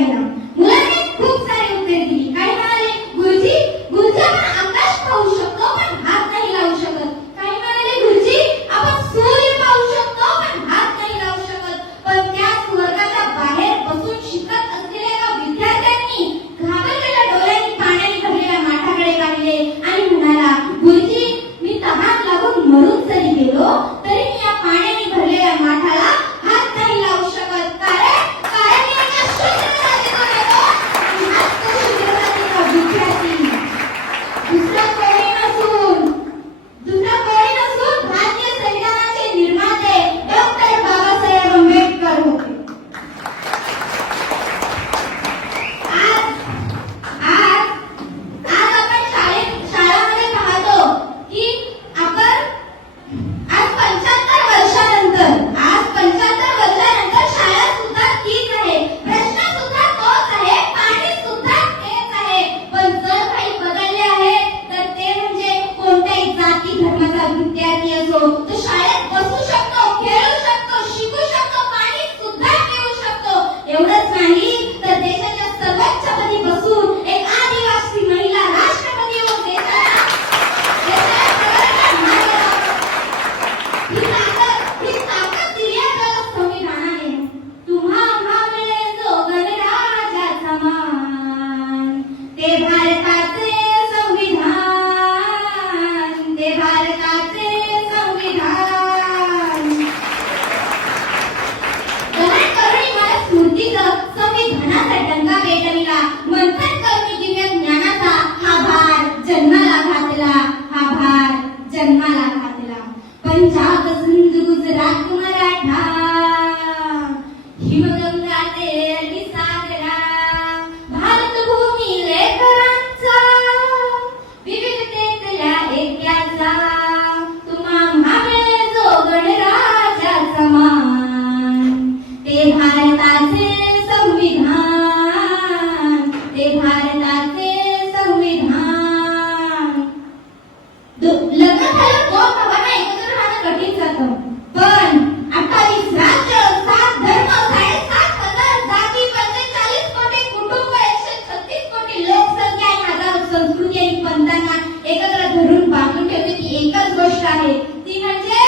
आहे ना? मुलाने खूप सारे उत्तर दिली. काही म्हणाले गुरुजी, गुरुजी आपण आकाश पाहू शकतो पण हात नाही लावू शकत. काही म्हणाले गुरुजी आपण सूर्य पाहू शकतो पण हात नाही लावू शकत. पण त्या स्वर्गाच्या बाहेर बसून शिकत असलेल्या एका विद्यार्थ्यांनी घाबरलेल्या डोळ्यांनी पाण्याने भरलेल्या माठाकडे पाहिले आणि म्हणाला, गुरुजी मी तहान लागून मरून जरी गेलो तरी मी या पाण्याने भरलेल्या माठाला हात नाही लावू शकत. कारण मी एका शूद्र जातीचा होतो आणि हाच तो शूद्र जातीचा विद्यार्थी. दुसरं कोणी नसून भारतीय संविधानाचे निर्माते डॉक्टर बाबासाहेब आंबेडकर होते. आज आपण शाळांमध्ये पाहतो की आपण आज 75 वर्षानंतर शाळा सुद्धा तीच आहे, प्रश्न सुद्धा तोच आहे, पाणी सुद्धा तेच आहे. पण जर काही बदलले आहे तर ते म्हणजे कोणत्याही जाती धर्माचा विद्यार्थी असो तो शाळेत बसू शकतो, खेळू शकतो, शिकू शकतो, पाणी सुद्धा पिऊ शकतो. एवढंच नाही तर देशाच्या सर्वोच्च पदी बसून एक आदिवासी महिला राष्ट्रपती होऊन देशाला ही ताकद दिली आपल्याला संविधानाने. तुम्हा मिळे जो गणराज्याचा मान, ते भारताचे संविधान, ते भारताचे संविधान. गहन करुणी मला स्मृतीचं संविधानाचा डंका पेटविला. मंथन करुणी दिव्य ज्ञानाचा हा भार जन्माला घातला. पंजाब, सिंध, गुजरात, मराठा, हिमगंगा ते अरबी सागरा, भारतभूमी लेकरांचा, विविधतेतल्या ऐक्याचा, तुम्हा मिळे जो गणराज्याचा मान, ते भारताचे संविधान, ते भारताचे संविधान. लग्न झालं 2 भावांना एकत्र राहणं कठीण जातं, पण 28 राज्य, 7 धर्म, 7,500 जाती, 45 कोटी कुटुंब, 136 कोटी लोकसंख्या आणि हजारो संस्कृती आणि पंथांना एकत्र धरून बांधून ठेवते ती एकच गोष्ट आहे, ती म्हणजे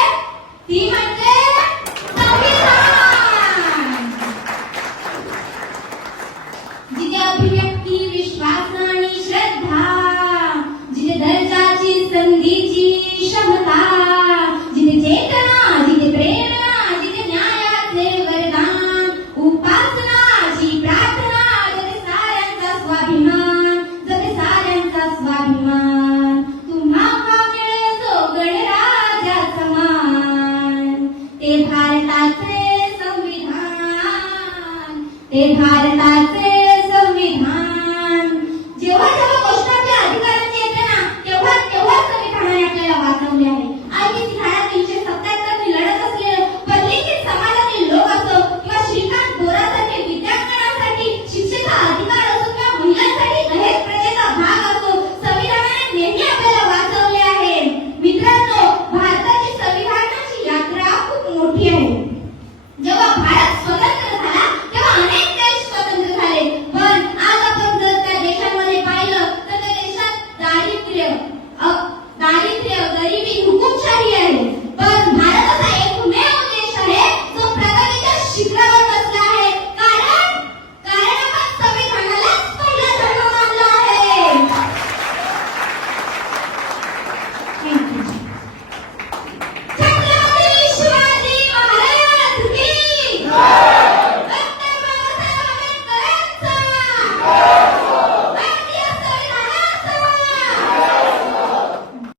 संविधान. जिथे अभिव्यक्ती, विश्वास आणि श्रद्धा, जिथे दर्जाची संधीची क्षमता, जिथे चेतना, जिथे प्रेरणा, जिथे न्यायाचे वरदान, उपासनाची प्रार्थना, जते साऱ्यांचा स्वाभिमान, जते साऱ्यांचा स्वाभिमान. तुम्हा मिळे जो गणराज्याचा मान, ते भारताचे संविधान, ते भारताचे